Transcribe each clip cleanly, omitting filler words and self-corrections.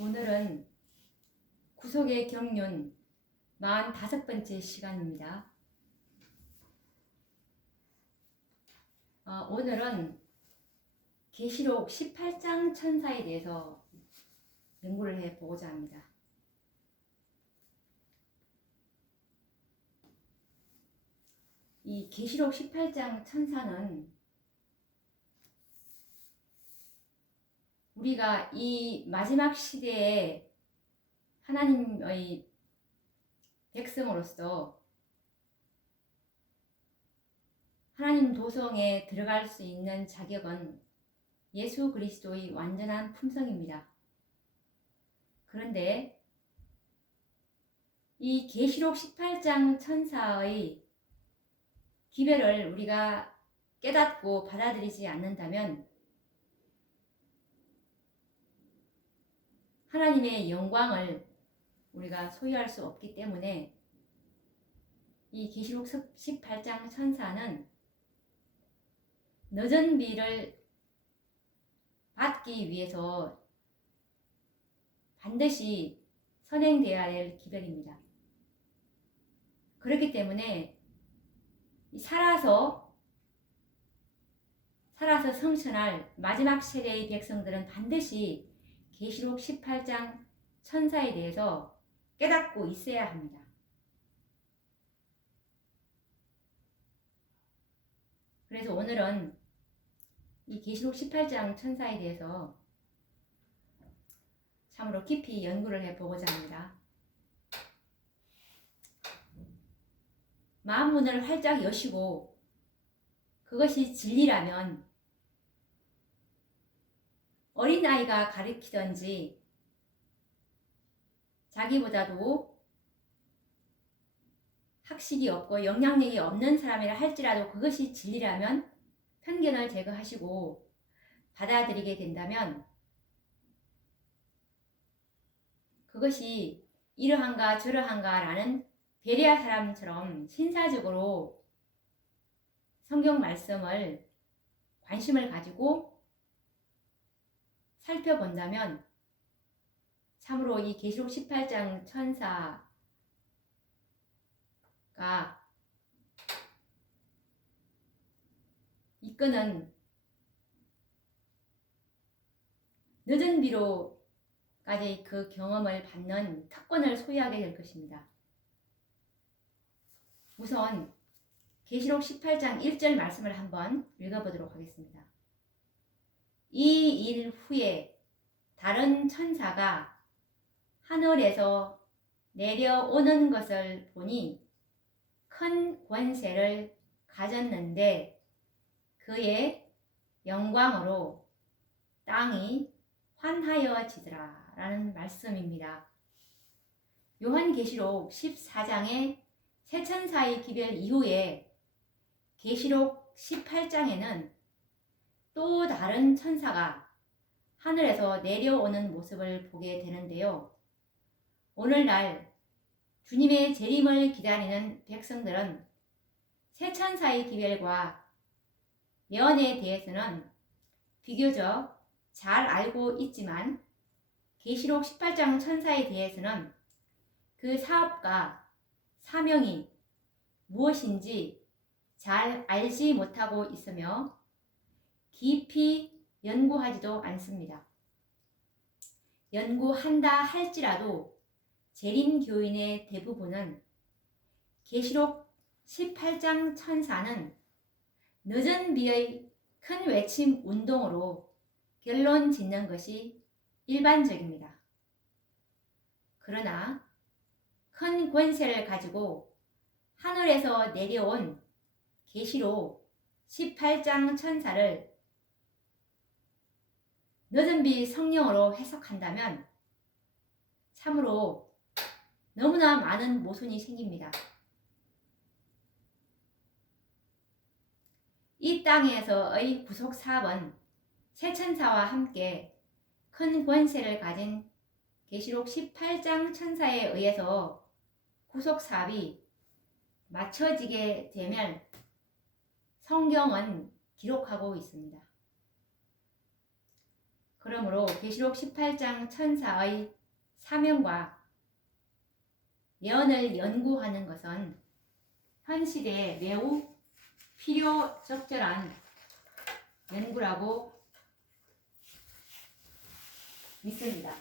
오늘은 구속의 경륜 45번째 시간입니다. 오늘은 계시록 18장 천사에 대해서 연구를 해보고자 합니다. 이 계시록 18장 천사는 우리가 이 마지막 시대에 하나님의 백성으로서 하나님 도성에 들어갈 수 있는 자격은 예수 그리스도의 완전한 품성입니다. 그런데 이 계시록 18장 천사의 기별을 우리가 깨닫고 받아들이지 않는다면 하나님의 영광을 우리가 소유할 수 없기 때문에 이 계시록 18장 천사는 늦은 비를 받기 위해서 반드시 선행되어야 할 기별입니다. 그렇기 때문에 살아서 성천할 마지막 세대의 백성들은 반드시 계시록 18장 천사에 대해서 깨닫고 있어야 합니다. 그래서 오늘은 이 계시록 18장 천사에 대해서 참으로 깊이 연구를 해보고자 합니다. 마음문을 활짝 여시고 그것이 진리라면 어린아이가 가르치던지 자기보다도 학식이 없고 영향력이 없는 사람이라 할지라도 그것이 진리라면 편견을 제거하시고 받아들이게 된다면 그것이 이러한가 저러한가 라는 베레아 사람처럼 신사적으로 성경 말씀을 관심을 가지고 살펴본다면 참으로 이 계시록 18장 천사가 이끄는 늦은 비로까지 그 경험을 받는 특권을 소유하게 될 것입니다. 우선 계시록 18장 1절 말씀을 한번 읽어보도록 하겠습니다. 이 일 후에 다른 천사가 하늘에서 내려오는 것을 보니 큰 권세를 가졌는데 그의 영광으로 땅이 환하여지더라 라는 말씀입니다. 요한계시록 14장의 새 천사의 기별 이후에 계시록 18장에는 또 다른 천사가 하늘에서 내려오는 모습을 보게 되는데요. 오늘날 주님의 재림을 기다리는 백성들은 새 천사의 기별과 예언에 대해서는 비교적 잘 알고 있지만 계시록 18장 천사에 대해서는 그 사업과 사명이 무엇인지 잘 알지 못하고 있으며 깊이 연구하지도 않습니다. 연구한다 할지라도 재림교인의 대부분은 계시록 18장 천사는 늦은 비의 큰 외침 운동으로 결론 짓는 것이 일반적입니다. 그러나 큰 권세를 가지고 하늘에서 내려온 계시록 18장 천사를 늦은 비 성령으로 해석한다면 참으로 너무나 많은 모순이 생깁니다. 이 땅에서의 구속 사업은 새 천사와 함께 큰 권세를 가진 계시록 18장 천사에 의해서 구속 사업이 맞춰지게 되면 성경은 기록하고 있습니다. 그러므로 계시록 18장 천사의 사명과 예언을 연구하는 것은 현 시대에 매우 필요 적절한 연구라고 믿습니다.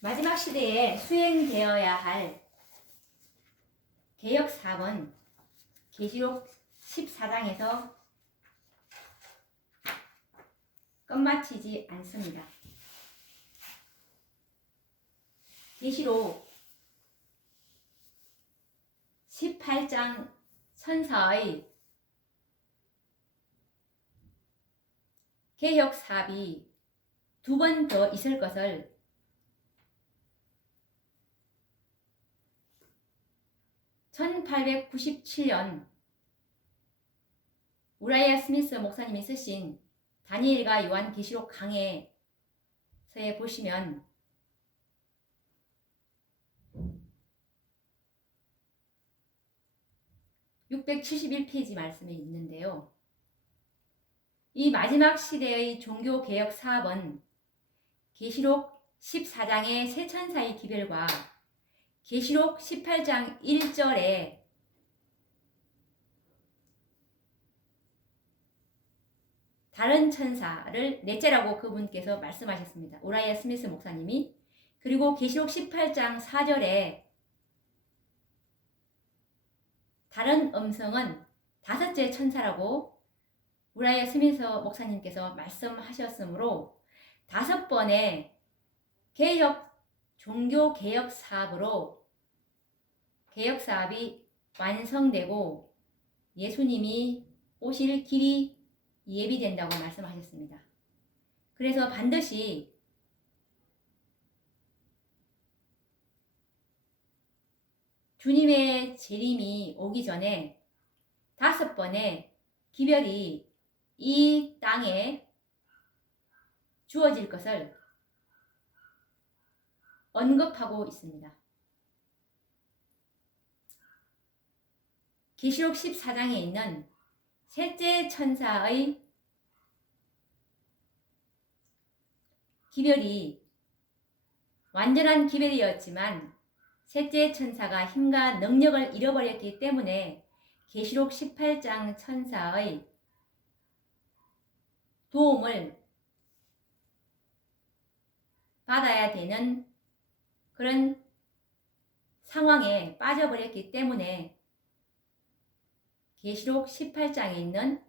마지막 시대에 수행되어야 할 개역 사업은 계시록 14장에서 끝마치지 않습니다. 계시록 18장 천사의 개역 사업이 2번 더 있을 것을 (1897년) 우라이아 스미스 목사님이 쓰신 다니엘과 요한 계시록 강해서에 보시면 (671페이지) 말씀이 있는데요. 이 마지막 시대의 종교개혁 사업은 계시록 14장의 세 천사의 기별과 계시록 18장 1절에 다른 천사를 넷째라고 그분께서 말씀하셨습니다. 우라이아 스미스 목사님이. 그리고 계시록 18장 4절에 다른 음성은 다섯째 천사라고 우라이아 스미스 목사님께서 말씀하셨으므로 5번의 종교 개혁 사업으로 개혁 사업이 완성되고 예수님이 오실 길이 예비된다고 말씀하셨습니다. 그래서 반드시 주님의 재림이 오기 전에 5번의 기별이 이 땅에 주어질 것을 언급하고 있습니다. 계시록 14장에 있는 셋째 천사의 기별이 완전한 기별이었지만 셋째 천사가 힘과 능력을 잃어버렸기 때문에 계시록 18장 천사의 도움을 받아야 되는 그런 상황에 빠져버렸기 때문에 계시록 18장에 있는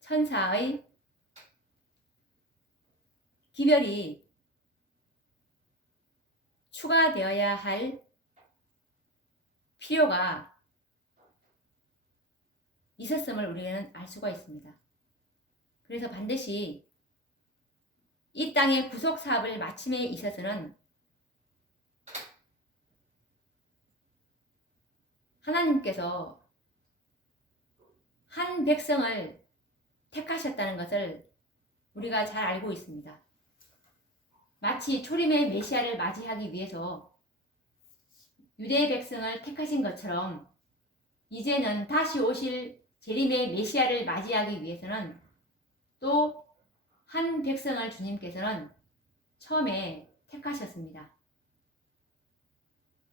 천사의 기별이 추가되어야 할 필요가 있었음을 우리는 알 수가 있습니다. 그래서 반드시 이 땅의 구속 사업을 마침에 있어서는 하나님께서 한 백성을 택하셨다는 것을 우리가 잘 알고 있습니다. 마치 초림의 메시아를 맞이하기 위해서 유대 백성을 택하신 것처럼 이제는 다시 오실 재림의 메시아를 맞이하기 위해서는 또 한 백성을 주님께서는 처음에 택하셨습니다.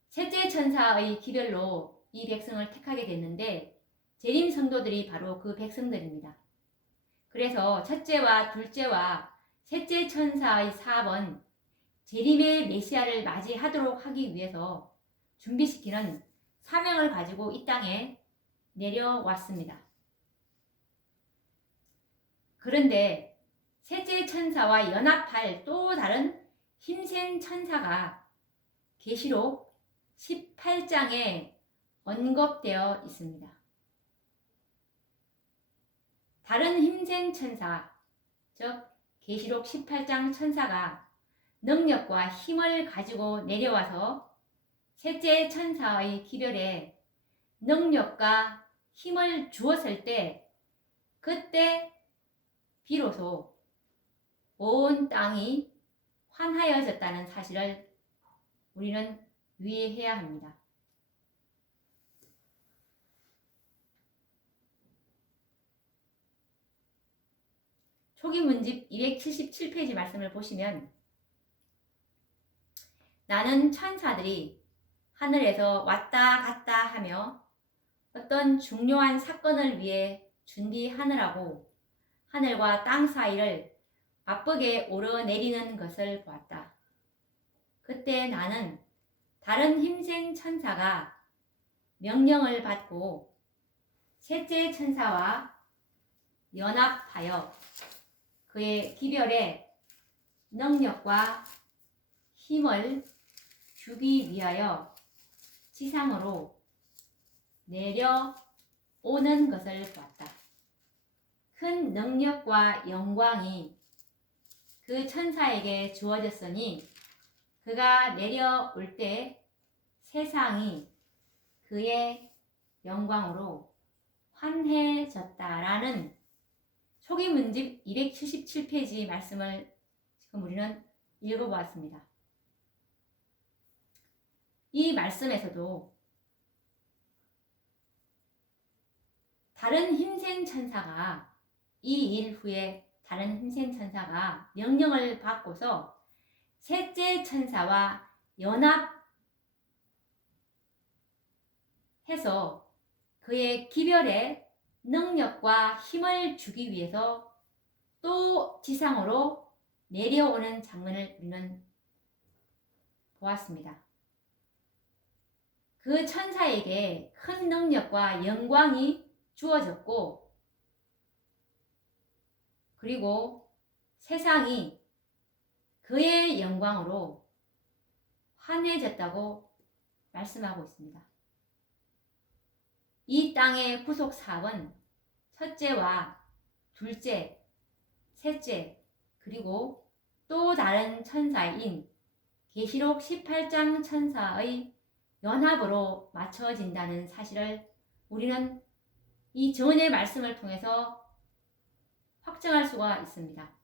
셋째 천사의 기별로 이 백성을 택하게 됐는데 재림 성도들이 바로 그 백성들입니다. 그래서 첫째와 둘째와 셋째 천사의 사업은 재림의 메시아를 맞이하도록 하기 위해서 준비시키는 사명을 가지고 이 땅에 내려왔습니다. 그런데 셋째 천사와 연합할 또 다른 힘센 천사가 계시록 18장에 언급되어 있습니다. 다른 힘센 천사, 즉 계시록 18장 천사가 능력과 힘을 가지고 내려와서 셋째 천사의 기별에 능력과 힘을 주었을 때 그때 비로소 온 땅이 환하여졌다는 사실을 우리는 유의해야 합니다. 초기 문집 277페이지 말씀을 보시면 나는 천사들이 하늘에서 왔다 갔다 하며 어떤 중요한 사건을 위해 준비하느라고 하늘과 땅 사이를 바쁘게 오르내리는 것을 보았다. 그때 나는 다른 힘센 천사가 명령을 받고 셋째 천사와 연합하여 그의 기별의 능력과 힘을 주기 위하여 지상으로 내려오는 것을 보았다. 큰 능력과 영광이 그 천사에게 주어졌으니 그가 내려올 때 세상이 그의 영광으로 환해졌다라는 초기 문집 277페이지 말씀을 지금 우리는 읽어보았습니다. 이 말씀에서도 다른 힘센 천사가 이 일 후에 다른 힘센 천사가 명령을 받고서 셋째 천사와 연합해서 그의 기별의 능력과 힘을 주기 위해서 또 지상으로 내려오는 장면을 우리는 보았습니다. 그 천사에게 큰 능력과 영광이 주어졌고 그리고 세상이 그의 영광으로 환해졌다고 말씀하고 있습니다. 이 땅의 구속 사업은 첫째와 둘째, 셋째, 그리고 또 다른 천사인 계시록 18장 천사의 연합으로 맞춰진다는 사실을 우리는 이 전의 말씀을 통해서 확정할 수가 있습니다.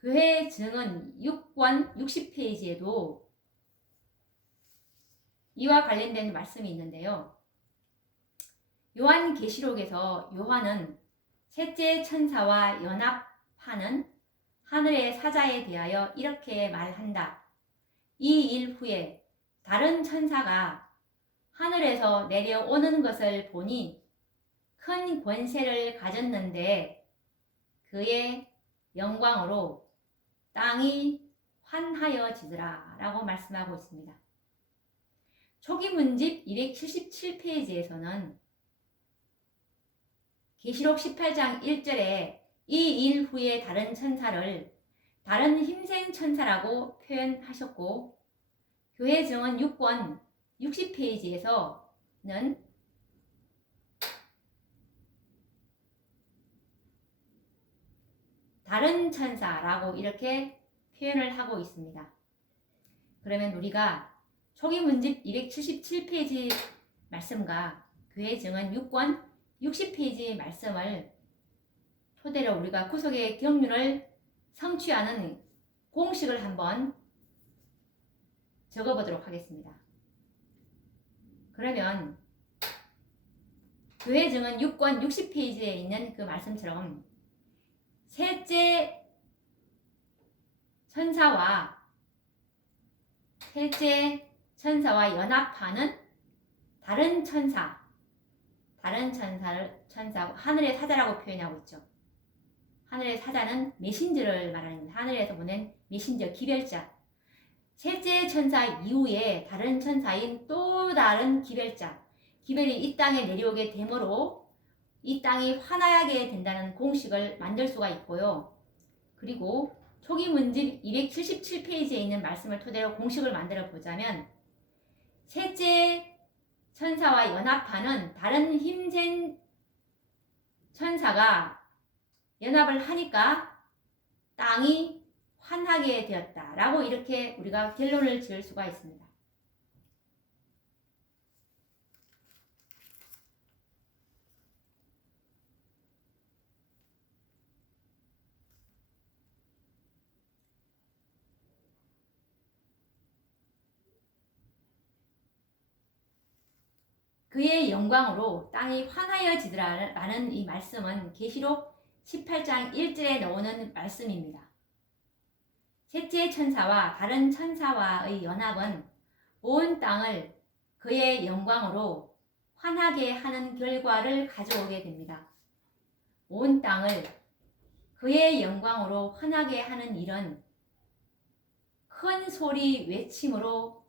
교회 증언 6권 60페이지에도 이와 관련된 말씀이 있는데요. 요한계시록에서 요한은 셋째 천사와 연합하는 하늘의 사자에 대하여 이렇게 말한다. 이 일 후에 다른 천사가 하늘에서 내려오는 것을 보니 큰 권세를 가졌는데 그의 영광으로 땅이 환하여지더라 라고 말씀하고 있습니다. 초기 문집 277페이지에서는 계시록 18장 1절에 이 일 후에 다른 천사를 다른 힘센 천사라고 표현하셨고 교회 증언 6권 60페이지에서는 다른 천사라고 이렇게 표현을 하고 있습니다. 그러면 우리가 초기 문집 277페이지 말씀과 교회 증언 6권 60페이지 말씀을 토대로 우리가 구속의 경륜을 성취하는 공식을 한번 적어보도록 하겠습니다. 그러면 교회 증언 6권 60페이지에 있는 그 말씀처럼 셋째 천사와 연합하는 다른 천사를 하늘의 사자라고 표현하고 있죠. 하늘의 사자는 메신저를 말하는 하늘에서 보낸 메신저 기별자. 셋째 천사 이후에 다른 천사인 또 다른 기별자. 기별이 이 땅에 내려오게 되므로 이 땅이 환하게 된다는 공식을 만들 수가 있고요. 그리고 초기 문집 277페이지에 있는 말씀을 토대로 공식을 만들어 보자면 셋째 천사와 연합하는 다른 힘센 천사가 연합을 하니까 땅이 환하게 되었다라고 이렇게 우리가 결론을 지을 수가 있습니다. 그의 영광으로 땅이 환하여지더라라는 이 말씀은 계시록 18장 1절에 나오는 말씀입니다. 셋째 천사와 다른 천사와의 연합은 온 땅을 그의 영광으로 환하게 하는 결과를 가져오게 됩니다. 온 땅을 그의 영광으로 환하게 하는 일은 큰 소리 외침으로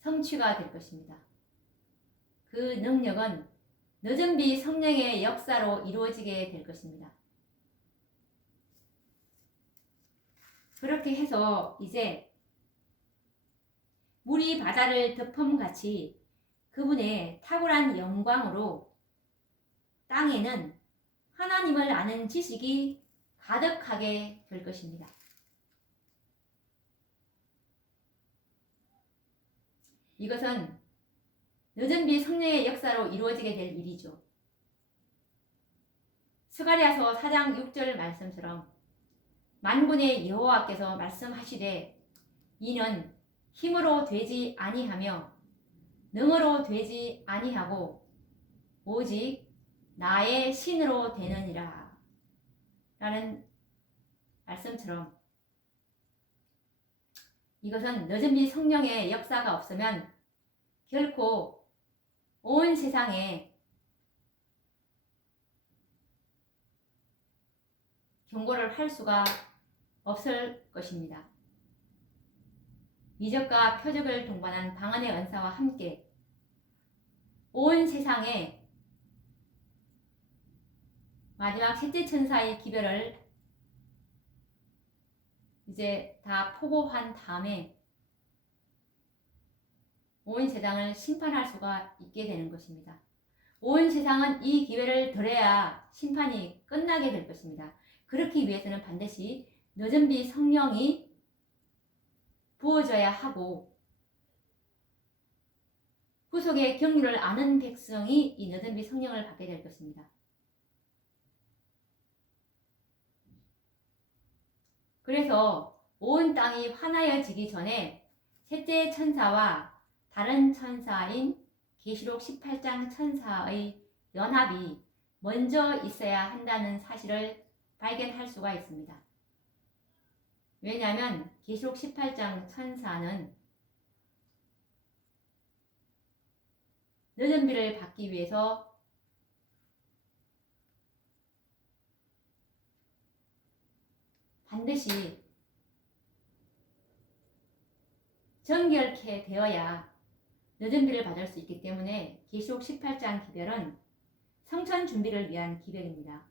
성취가 될 것입니다. 그 능력은 늦은 비 성령의 역사로 이루어지게 될 것입니다. 그렇게 해서 이제 물이 바다를 덮음같이 그분의 탁월한 영광으로 땅에는 하나님을 아는 지식이 가득하게 될 것입니다. 이것은 늦은 비 성령의 역사로 이루어지게 될 일이죠. 스가랴서 4장 6절 말씀처럼 만군의 여호와께서 말씀하시되 이는 힘으로 되지 아니하며 능으로 되지 아니하고 오직 나의 신으로 되느니라 라는 말씀처럼 이것은 늦은 비 성령의 역사가 없으면 결코 온 세상에 경고를 할 수가 없을 것입니다. 미적과 표적을 동반한 방언의 은사와 함께 온 세상에 마지막 셋째 천사의 기별을 이제 다 포고한 다음에 온 세상을 심판할 수가 있게 되는 것입니다. 온 세상은 이 기회를 들어야 심판이 끝나게 될 것입니다. 그렇기 위해서는 반드시 늦은 비 성령이 부어져야 하고 후속의 경륜을 아는 백성이 이 늦은 비 성령을 받게 될 것입니다. 그래서 온 땅이 환하여지기 전에 셋째 천사와 다른 천사인 계시록 18장 천사의 연합이 먼저 있어야 한다는 사실을 발견할 수가 있습니다. 왜냐하면 계시록 18장 천사는 늦은 비를 받기 위해서 반드시 정결케 되어야 늦은 비를 받을 수 있기 때문에 계시록 18장 기별은 성천 준비를 위한 기별입니다.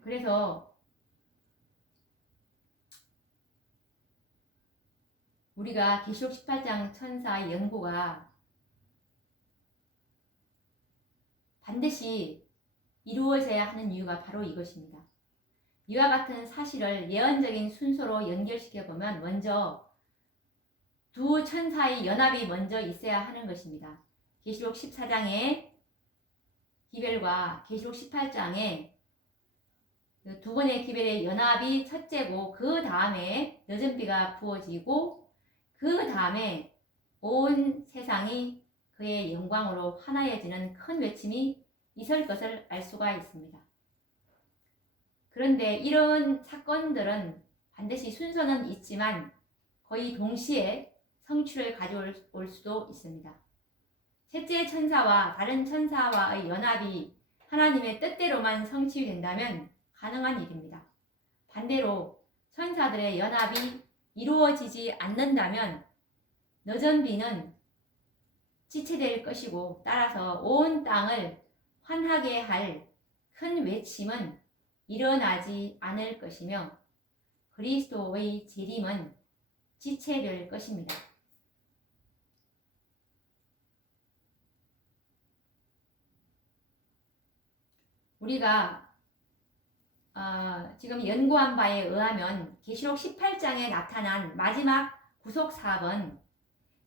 그래서 우리가 계시록 18장 천사의 연고가 반드시 이루어져야 하는 이유가 바로 이것입니다. 이와 같은 사실을 예언적인 순서로 연결시켜 보면 먼저 두 천사의 연합이 먼저 있어야 하는 것입니다. 계시록 14장의 기별과 계시록 18장의 두 번의 기별의 연합이 첫째고 그 다음에 늦은 비가 부어지고 그 다음에 온 세상이 그의 영광으로 환하여지는 큰 외침이 있을 것을 알 수가 있습니다. 그런데 이런 사건들은 반드시 순서는 있지만 거의 동시에 성취를 가져올 수도 있습니다. 셋째 천사와 다른 천사와의 연합이 하나님의 뜻대로만 성취된다면 가능한 일입니다. 반대로 천사들의 연합이 이루어지지 않는다면 늦은 비는 지체될 것이고 따라서 온 땅을 환하게 할 큰 외침은 일어나지 않을 것이며 그리스도의 재림은 지체될 것입니다. 우리가 지금 연구한 바에 의하면 계시록 18장에 나타난 마지막 구속 사업은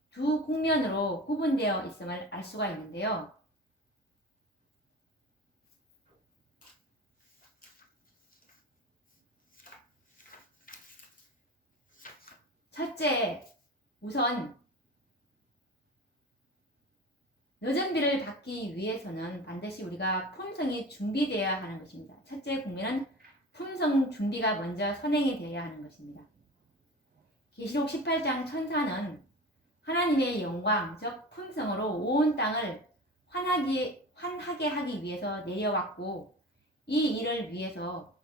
두 국면으로 구분되어 있음을 알 수가 있는데요. 첫째, 우선 늦은 비를 받기 위해서는 반드시 우리가 품성이 준비되어야 하는 것입니다. 첫째 국면은 품성 준비가 먼저 선행이 되어야 하는 것입니다. 계시록 18장 천사는 하나님의 영광, 즉 품성으로 온 땅을 환하게 하기 위해서 내려왔고, 이 일을 위해서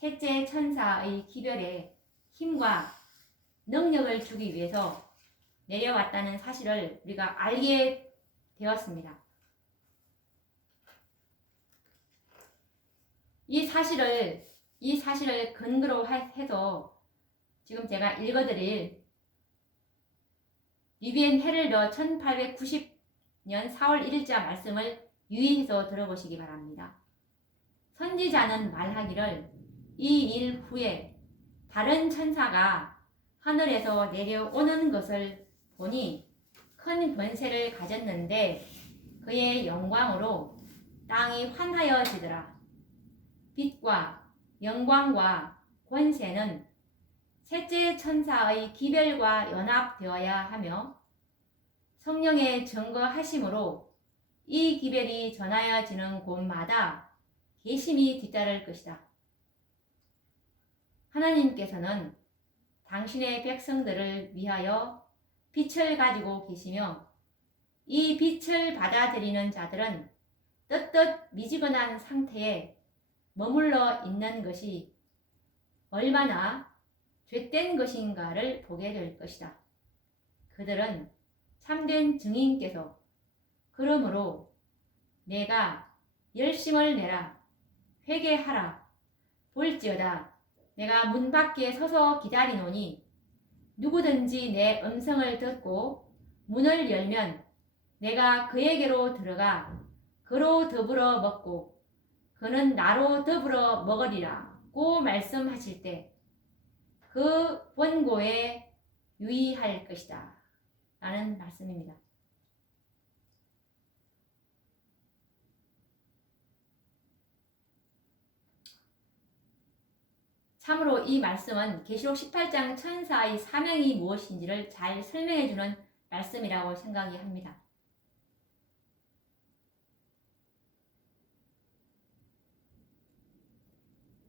셋째 천사의 기별에 힘과 능력을 주기 위해서 내려왔다는 사실을 우리가 알게 되었습니다. 이 사실을 근거로 해서 지금 제가 읽어드릴 리비엔 헤럴더 1890년 4월 1일자 말씀을 유의해서 들어보시기 바랍니다. 선지자는 말하기를 이 일 후에 다른 천사가 하늘에서 내려오는 것을 보니 큰 권세를 가졌는데 그의 영광으로 땅이 환하여지더라. 빛과 영광과 권세는 셋째 천사의 기별과 연합되어야 하며 성령의 증거하심으로 이 기별이 전하여지는 곳마다 계심이 뒤따를 것이다. 하나님께서는 당신의 백성들을 위하여 빛을 가지고 계시며 이 빛을 받아들이는 자들은 떳떳 미지근한 상태에 머물러 있는 것이 얼마나 죄된 것인가를 보게 될 것이다. 그들은 참된 증인께서 그러므로 내가 열심을 내라 회개하라 볼지어다 내가 문 밖에 서서 기다리노니 누구든지 내 음성을 듣고 문을 열면 내가 그에게로 들어가 그로 더불어 먹고 그는 나로 더불어 먹으리라고 말씀하실 때 그 권고에 유의할 것이다 라는 말씀입니다. 참으로 이 말씀은 계시록 18장 천사의 사명이 무엇인지를 잘 설명해주는 말씀이라고 생각이 합니다.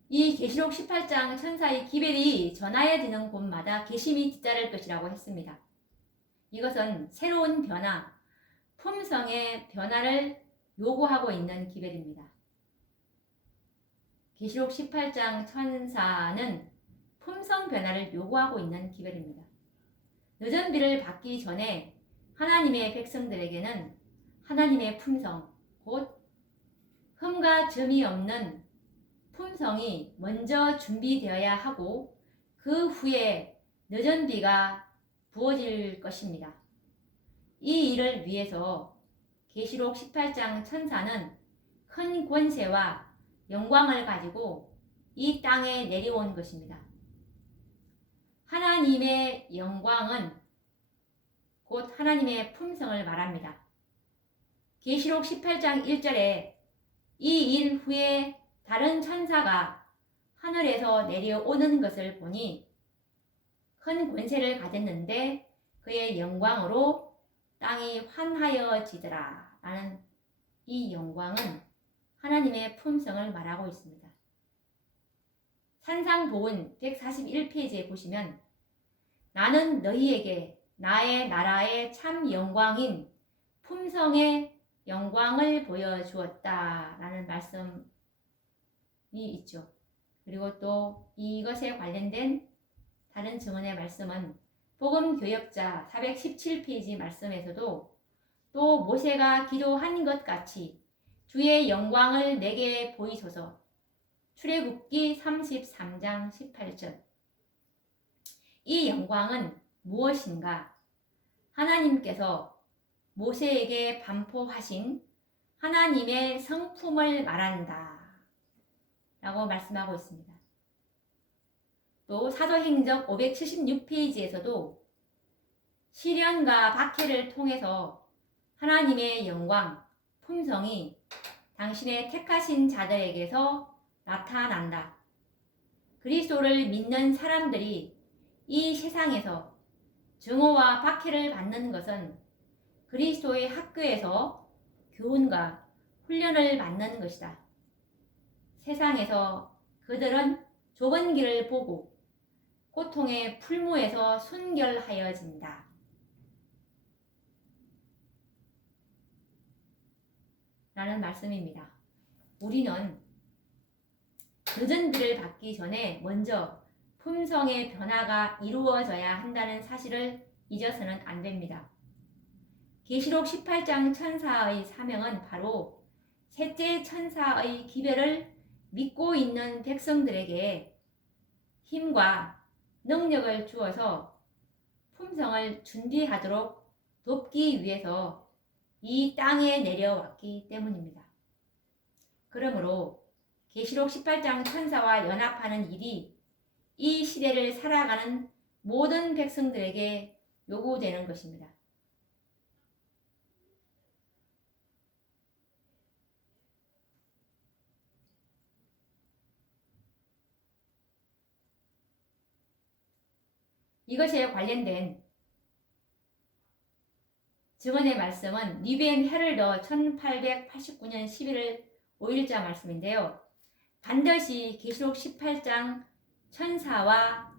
이 계시록 18장 천사의 기별이 전하여지는 곳마다 계심이 뒤따를 것이라고 했습니다. 이것은 새로운 변화, 품성의 변화를 요구하고 있는 기별입니다. 계시록 18장 천사는 품성 변화를 요구하고 있는 기별입니다. 늦은 비를 받기 전에 하나님의 백성들에게는 하나님의 품성, 곧 흠과 점이 없는 품성이 먼저 준비되어야 하고 그 후에 늦은 비가 부어질 것입니다. 이 일을 위해서 계시록 18장 천사는 큰 권세와 영광을 가지고 이 땅에 내려온 것입니다. 하나님의 영광은 곧 하나님의 품성을 말합니다. 계시록 18장 1절에 이 일 후에 다른 천사가 하늘에서 내려오는 것을 보니 큰 권세를 가졌는데 그의 영광으로 땅이 환하여지더라 라는 이 영광은 하나님의 품성을 말하고 있습니다. 산상보은 141페이지에 보시면 나는 너희에게 나의 나라의 참 영광인 품성의 영광을 보여주었다 라는 말씀이 있죠. 그리고 또 이것에 관련된 다른 증언의 말씀은 복음교역자 417페이지 말씀에서도 또 모세가 기도한 것 같이 주의 영광을 내게 보이소서 출애굽기 33장 18절 이 영광은 무엇인가? 하나님께서 모세에게 반포하신 하나님의 성품을 말한다 라고 말씀하고 있습니다. 또 사도행적 576페이지에서도 시련과 박해를 통해서 하나님의 영광, 품성이 당신의 택하신 자들에게서 나타난다. 그리스도를 믿는 사람들이 이 세상에서 증오와 박해를 받는 것은 그리스도의 학교에서 교훈과 훈련을 받는 것이다. 세상에서 그들은 좁은 길을 보고 고통의 풀무에서 순결하여진다. 라는 말씀입니다. 우리는 늦은 비를 받기 전에 먼저 품성의 변화가 이루어져야 한다는 사실을 잊어서는 안 됩니다. 계시록 18장 천사의 사명은 바로 셋째 천사의 기별을 믿고 있는 백성들에게 힘과 능력을 주어서 품성을 준비하도록 돕기 위해서 이 땅에 내려왔기 때문입니다. 그러므로 계시록 18장 천사와 연합하는 일이 이 시대를 살아가는 모든 백성들에게 요구되는 것입니다. 이것에 관련된 증언의 말씀은 리비엔 헤럴더 1889년 11월 5일자 말씀인데요. 반드시 계시록 18장 천사와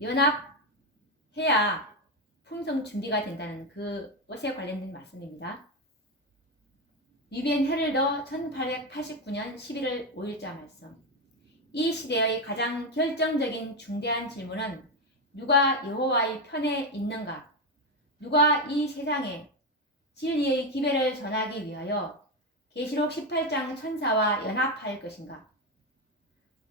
연합해야 품성 준비가 된다는 그것에 관련된 말씀입니다. 리비엔 헤럴더 1889년 11월 5일자 말씀. 이 시대의 가장 결정적인 중대한 질문은 누가 여호와의 편에 있는가? 누가 이 세상에 진리의 기별을 전하기 위하여 계시록 18장 천사와 연합할 것인가?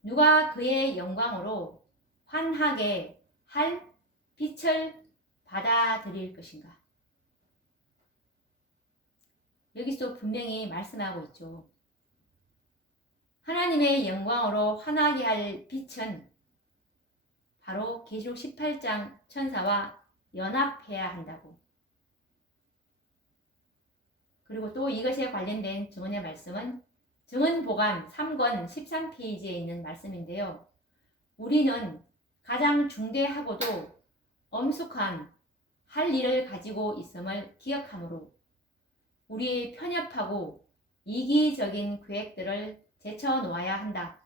누가 그의 영광으로 환하게 할 빛을 받아들일 것인가? 여기서 분명히 말씀하고 있죠. 하나님의 영광으로 환하게 할 빛은 바로 계시록 18장 천사와 연합해야 한다고. 그리고 또 이것에 관련된 증언의 말씀은 증언보감 3권 13페이지에 있는 말씀인데요. 우리는 가장 중대하고도 엄숙한 할 일을 가지고 있음을 기억하므로 우리의 편협하고 이기적인 계획들을 제쳐놓아야 한다.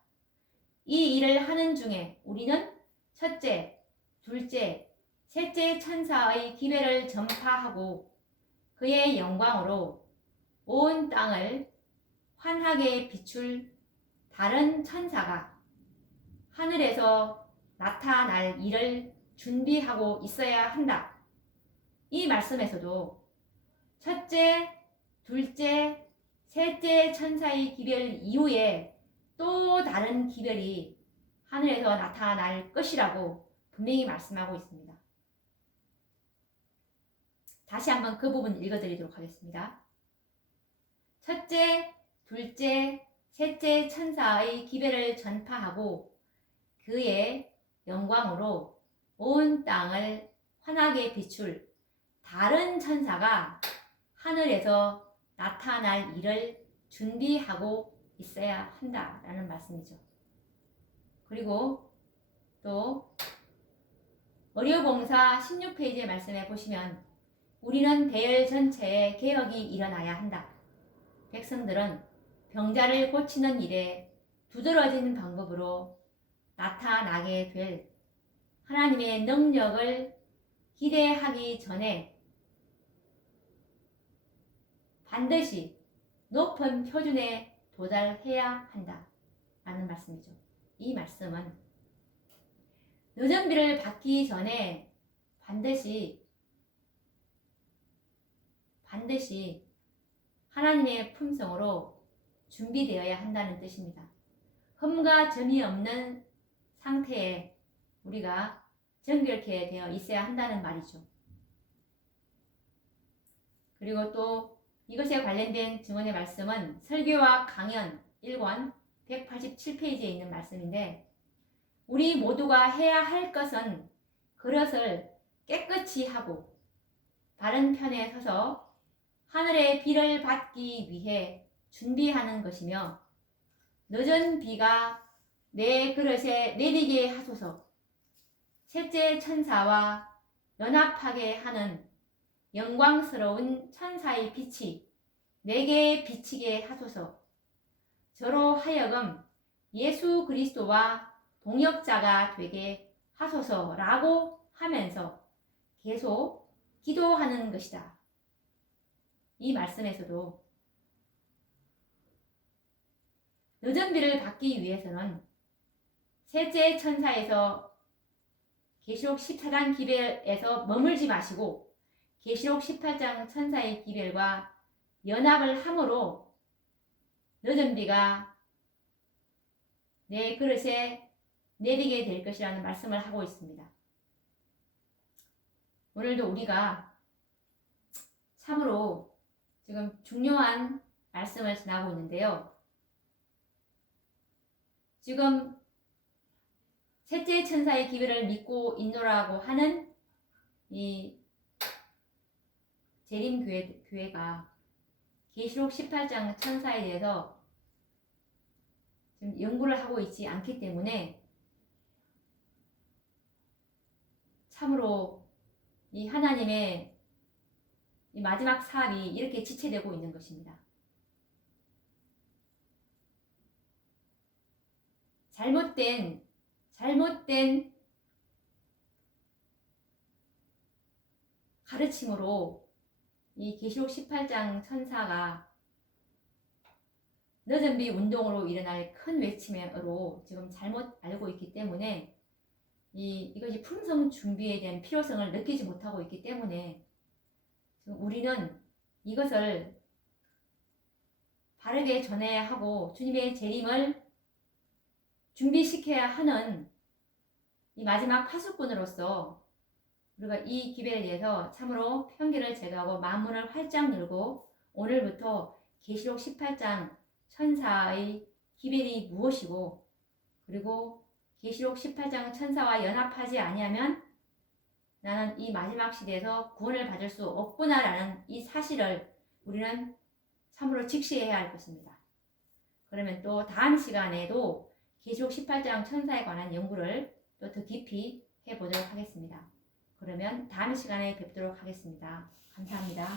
이 일을 하는 중에 우리는 첫째, 둘째, 셋째 천사의 기별을 전파하고 그의 영광으로 온 땅을 환하게 비출 다른 천사가 하늘에서 나타날 일을 준비하고 있어야 한다. 이 말씀에서도 첫째, 둘째, 셋째 천사의 기별 이후에 또 다른 기별이 하늘에서 나타날 것이라고 분명히 말씀하고 있습니다. 다시 한번 그 부분 읽어드리도록 하겠습니다. 첫째, 둘째, 셋째 천사의 기별을 전파하고 그의 영광으로 온 땅을 환하게 비출 다른 천사가 하늘에서 나타날 일을 준비하고 있어야 한다라는 말씀이죠. 그리고 또 의료봉사 16페이지의 말씀에 보시면 우리는 대열 전체에 개혁이 일어나야 한다. 백성들은 병자를 고치는 일에 두드러진 방법으로 나타나게 될 하나님의 능력을 기대하기 전에 반드시 높은 표준에 도달해야 한다 라는 말씀이죠. 이 말씀은 늦은 비를 받기 전에 반드시 하나님의 품성으로 준비되어야 한다는 뜻입니다. 흠과 점이 없는 상태에 우리가 정결케 되어 있어야 한다는 말이죠. 그리고 또 이것에 관련된 증언의 말씀은 설교와 강연 1권 187페이지에 있는 말씀인데 우리 모두가 해야 할 것은 그릇을 깨끗이 하고 바른 편에 서서 하늘의 비를 받기 위해 준비하는 것이며 늦은 비가 내 그릇에 내리게 하소서 셋째 천사와 연합하게 하는 영광스러운 천사의 빛이 내게 비치게 하소서. 저로 하여금 예수 그리스도와 동역자가 되게 하소서라고 하면서 계속 기도하는 것이다. 이 말씀에서도 늦은 비를 받기 위해서는 셋째 천사에서 계시록 14장 기별에서 머물지 마시고 계시록 18장 천사의 기별과 연합을 함으로 늦은 비가 내 그릇에 내리게 될 것이라는 말씀을 하고 있습니다. 오늘도 우리가 참으로 지금 중요한 말씀을 지나고 있는데요. 지금 셋째 천사의 기별을 믿고 있노라고 하는 이 재림교회가 계시록 18장 천사에 대해서 지금 연구를 하고 있지 않기 때문에 참으로 이 하나님의 이 마지막 사업이 이렇게 지체되고 있는 것입니다. 잘못된 가르침으로 이 계시록 18장 천사가 늦은 비 운동으로 일어날 큰 외침으로 지금 잘못 알고 있기 때문에 이것이 품성 준비에 대한 필요성을 느끼지 못하고 있기 때문에 지금 우리는 이것을 바르게 전해야 하고 주님의 재림을 준비시켜야 하는 이 마지막 파수꾼으로서 우리가 이 기별에 대해서 참으로 편견을 제거하고 마음문을 활짝 열고 오늘부터 계시록 18장 천사의 기별이 무엇이고 그리고 계시록 18장 천사와 연합하지 아니하면 나는 이 마지막 시대에서 구원을 받을 수 없구나라는 이 사실을 우리는 참으로 직시해야 할 것입니다. 그러면 또 다음 시간에도 계시록 18장 천사에 관한 연구를 또 더 깊이 해보도록 하겠습니다. 그러면 다음 시간에 뵙도록 하겠습니다. 감사합니다.